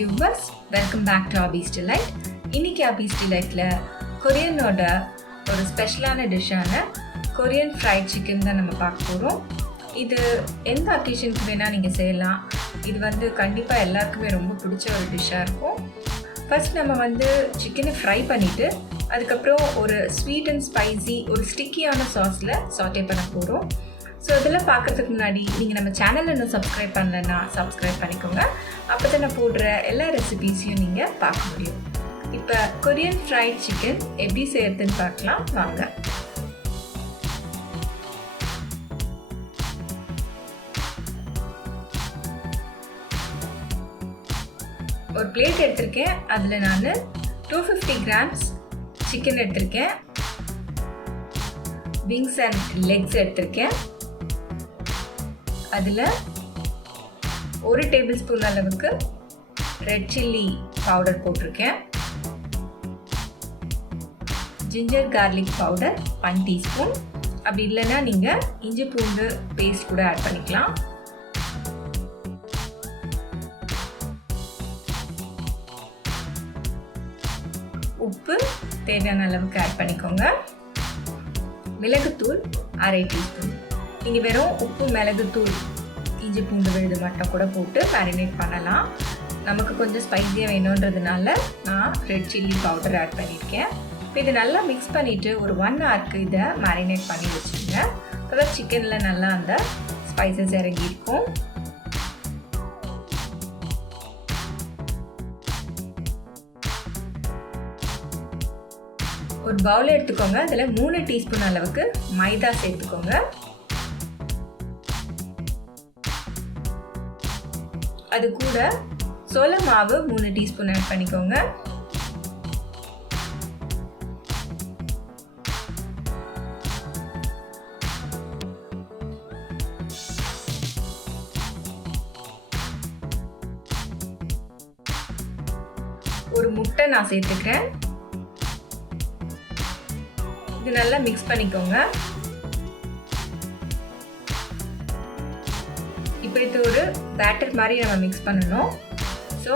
viewers, welcome back to abi'z delight. இன்னைக்கு abi'z delightல கொரியனோட ஒரு ஸ்பெஷலான டிஷ்ஷான கொரியன் ஃப்ரைட் சிக்கன் தான் நம்ம பார்க்க போகிறோம். இது எந்த அக்கேஷனுக்கு வேணால் நீங்கள் செய்யலாம். இது கண்டிப்பாக எல்லாருக்குமே ரொம்ப பிடிச்ச ஒரு டிஷ்ஷாக இருக்கும். ஃபர்ஸ்ட் நம்ம சிக்கனை ஃப்ரை பண்ணிவிட்டு அதுக்கப்புறம் ஒரு ஸ்வீட் அண்ட் ஸ்பைசி ஒரு ஸ்டிக்கியான சாஸில் சாட்டே பண்ண போகிறோம். ஸோ இதெல்லாம் பார்க்குறதுக்கு முன்னாடி நீங்கள் நம்ம சேனலை இன்னும் சப்ஸ்கிரைப் பண்ணலைன்னா சப்ஸ்கிரைப் பண்ணிக்கோங்க. அப்போ தான் நான் போடுற எல்லா ரெசிபீஸையும் நீங்கள் பார்க்க முடியும். இப்போ கொரியன் ஃப்ரைட் சிக்கன் எப்படி செய்யறதுன்னு பார்க்கலாம் வாங்க. ஒரு பிளேட் எடுத்திருக்கேன். அதில் நான் 250 கிராம்ஸ் சிக்கன் எடுத்திருக்கேன். விங்ஸ் அண்ட் லெக்ஸ் எடுத்திருக்கேன். அதில் 1 டேபிள் ஸ்பூன் அளவுக்கு ரெட் சில்லி பவுடர் போட்டிருக்கேன். Ginger garlic powder 1 teaspoon. அப்படி இல்லைன்னா நீங்கள் இஞ்சி பூண்டு பேஸ்ட் கூட ஆட் பண்ணிக்கலாம். உப்பு தேவையான அளவுக்கு ஆட் பண்ணிக்கோங்க. மிளகுத்தூள் 1/2 டீஸ்பூன். நீங்கள் வெறும் உப்பு, மிளகுத்தூள், இஞ்சி பூண்டு விழுது மட்டும் கூட போட்டு மேரினேட் பண்ணலாம். நமக்கு கொஞ்சம் ஸ்பைஸியாக வேணுன்றதுனால நான் ரெட் சில்லி பவுடர் ஆட் பண்ணியிருக்கேன். இப்போ இதை நல்லா மிக்ஸ் பண்ணிவிட்டு ஒரு 1 ஹவருக்கு இதை மேரினேட் பண்ணி வச்சுருங்க. அப்போ சிக்கனில் நல்லா அந்த ஸ்பைசஸ் இறங்கியிருக்கும். ஒரு பவுல் எடுத்துக்கோங்க. அதில் 3 டீஸ்பூன் அளவுக்கு மைதா சேர்த்துக்கோங்க. அது கூட சோள மாவு 3 டீஸ்பூன் ஆட் பண்ணிக்கோங்க. ஒரு முட்டை நான் சேர்த்துக்கிறேன். இது நல்லா மிக்ஸ் பண்ணிக்கோங்க. இப்போ இது ஒரு பேட்டர் மாதிரி நம்ம மிக்ஸ் பண்ணணும். ஸோ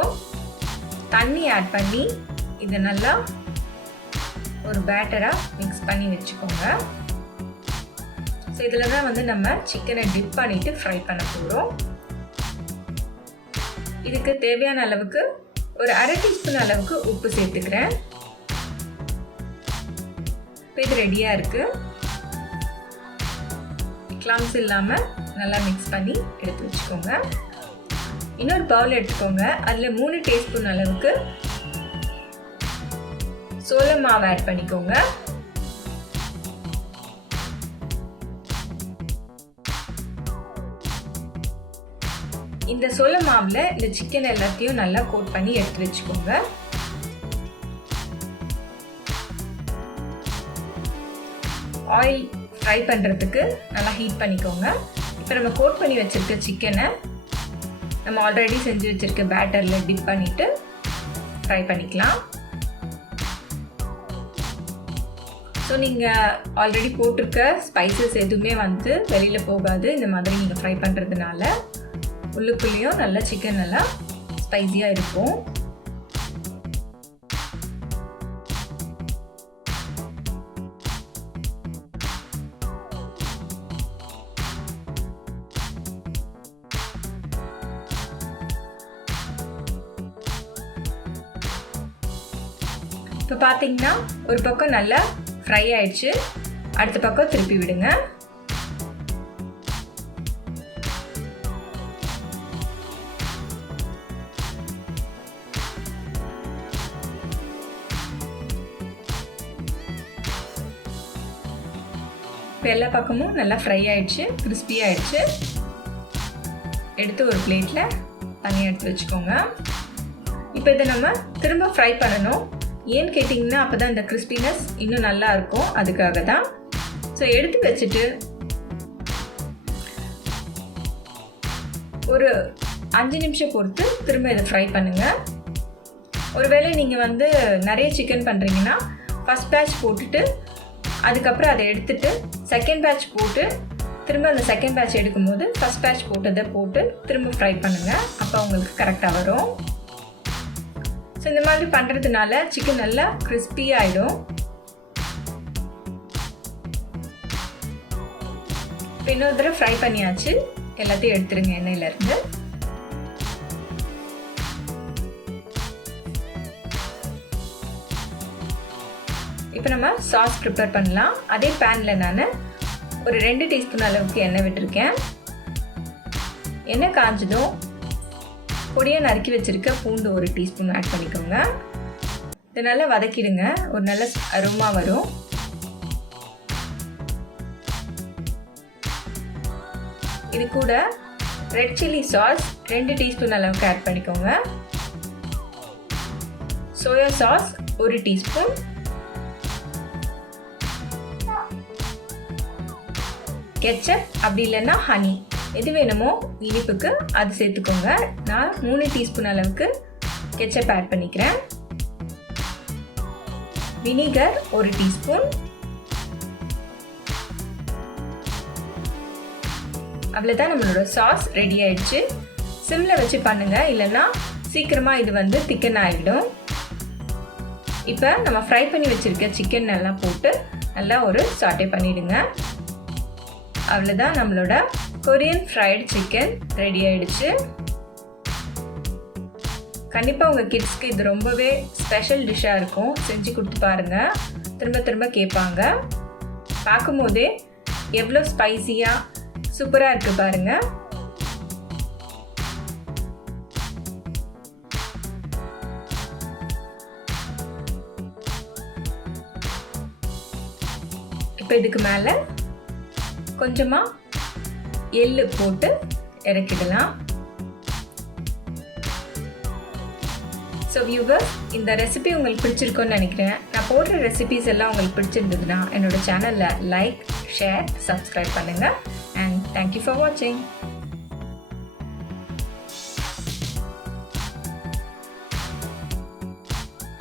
தண்ணி ஆட் பண்ணி இதை நல்லா ஒரு பேட்டராக மிக்ஸ் பண்ணி வச்சுக்கோங்க. ஸோ இதில் தான் நம்ம சிக்கனை டிப் பண்ணிவிட்டு ஃப்ரை பண்ண போகிறோம். இதுக்கு தேவையான அளவுக்கு ஒரு 1/2 டீஸ்பூன் அளவுக்கு உப்பு சேர்த்துக்கிறேன். இப்போ இது ரெடியாக இருக்குது. கிளம்ஸ் இல்லாமல் நல்லா மிக்ஸ் பண்ணி எடுத்து வச்சுக்கோங்க. இன்னொரு பவுல் எடுத்துக்கோங்க. அதில் 3 டீஸ்பூன் அளவுக்கு சோள மாவு ஆட் பண்ணிக்கோங்க. இந்த சோள மாவில் இந்த சிக்கன் எல்லாத்தையும் நல்லா கோட் பண்ணி எடுத்து வச்சுக்கோங்க. ஆயில் ஃப்ரை பண்ணுறதுக்கு நல்லா ஹீட் பண்ணிக்கோங்க. இப்போ நம்ம கோட் பண்ணி வச்சுருக்க சிக்கனை நம்ம ஆல்ரெடி செஞ்சு வச்சுருக்க பேட்டரில் டிப் பண்ணிவிட்டு ஃப்ரை பண்ணிக்கலாம். ஸோ நீங்கள் ஆல்ரெடி போட்டிருக்க ஸ்பைசஸ் எதுவுமே வெளியில் போகாது. இந்த மாதிரி நீங்கள் ஃப்ரை பண்ணுறதுனால உள்ளுக்குள்ளேயும் நல்லா சிக்கன் நல்லா ஸ்பைஸியாக இருக்கும். இப்போ பார்த்தீங்கன்னா ஒரு பக்கம் நல்லா ஃப்ரை ஆயிடுச்சு. அடுத்த பக்கம் திருப்பி விடுங்க. இப்போ எல்லா பக்கமும் நல்லா ஃப்ரை ஆயிடுச்சு, கிறிஸ்பி ஆயிடுச்சு. எடுத்து ஒரு பிளேட்டில் தனியாக எடுத்து வச்சுக்கோங்க. இப்போ இதை நம்ம திரும்ப ஃப்ரை பண்ணணும். ஏன்னு கேட்டிங்கன்னா அப்போ தான் இந்த கிறிஸ்பினஸ் இன்னும் நல்லா இருக்கும். அதுக்காக தான். ஸோ எடுத்து வச்சுட்டு ஒரு 5 நிமிஷம் பொறுத்து திரும்ப இதை ஃப்ரை பண்ணுங்கள். ஒருவேளை நீங்கள் நிறைய சிக்கன் பண்ணுறீங்கன்னா ஃபஸ்ட் பேட்ச் போட்டுட்டு அதுக்கப்புறம் அதை எடுத்துட்டு செகண்ட் பேட்ச் போட்டு திரும்ப அந்த செகண்ட் பேட்ச் எடுக்கும்போது ஃபஸ்ட் பேட்ச் போட்டதை போட்டு திரும்ப ஃப்ரை பண்ணுங்கள். அப்போ உங்களுக்கு கரெக்டாக வரும். ஸோ இந்த மாதிரி பண்ணுறதுனால சிக்கன் நல்லா கிறிஸ்பி ஆகிடும். இப்போ இன்னொரு தடவை ஃப்ரை பண்ணியாச்சு. எல்லாத்தையும் எடுத்துருங்க எண்ணெயிலேருந்து. இப்போ நம்ம சாஸ் ப்ரிப்பேர் பண்ணலாம். அதே பேனில் நான் ஒரு 2 டீஸ்பூன் அளவுக்கு எண்ணெய் விட்டுருக்கேன். எண்ணெய் காஞ்சதும் பொடியாக நறுக்கி வச்சுருக்க பூண்டு 1 டீஸ்பூன் ஆட் பண்ணிக்கோங்க. இதை நல்லா வதக்கிடுங்க. ஒரு நல்ல அரோமா வரும். இது கூட ரெட் சில்லி சாஸ் 2 டீஸ்பூன் அளவுக்கு ஆட் பண்ணிக்கோங்க. சோயா சாஸ் 1 டீஸ்பூன், கெச்சப் அப்படி இல்லைன்னா ஹனி எது வேணுமோ இனிப்புக்கு அது சேர்த்துக்கோங்க. நான் 3 டீஸ்பூன் அளவுக்கு கெச்சப் ஆட் பண்ணிக்கிறேன். Vinegar 1 teaspoon. அவ்வளோதான், நம்மளோட சாஸ் ரெடி ஆயிடுச்சு. சிம்மில் வச்சு பண்ணுங்க, இல்லைன்னா சீக்கிரமாக இது திக்கன் ஆகிடும். இப்போ நம்ம ஃப்ரை பண்ணி வச்சுருக்க சிக்கன் நல்லா போட்டு நல்லா ஒரு சாட்டே பண்ணிவிடுங்க. அவ்வளோதான், நம்மளோட கொரியன் ஃப்ரைடு சிக்கன் ரெடி ஆயிடுச்சு. கண்டிப்பாக உங்கள் கிட்ஸ்க்கு இது ரொம்பவே ஸ்பெஷல் டிஷ்ஷாக இருக்கும். செஞ்சு கொடுத்து பாருங்கள், திரும்ப திரும்ப கேட்பாங்க. பார்க்கும்போதே எவ்வளோ ஸ்பைசியாக சூப்பராக இருக்குது பாருங்கள். இப்போ இதுக்கு மேலே கொஞ்சமாக எள்ளு போட்டு இறக்கிடலாம். ஸோ வியூவர்ஸ், இந்த ரெசிபி உங்களுக்கு பிடிச்சிருக்குன்னு நினைக்கிறேன். நான் போடுற ரெசிபிஸ் எல்லாம் உங்களுக்கு பிடிச்சிருந்ததுன்னா என்னோட சேனலில் லைக், ஷேர், சப்ஸ்கிரைப் பண்ணுங்கள். அண்ட் தேங்க்யூ ஃபார் வாட்சிங்.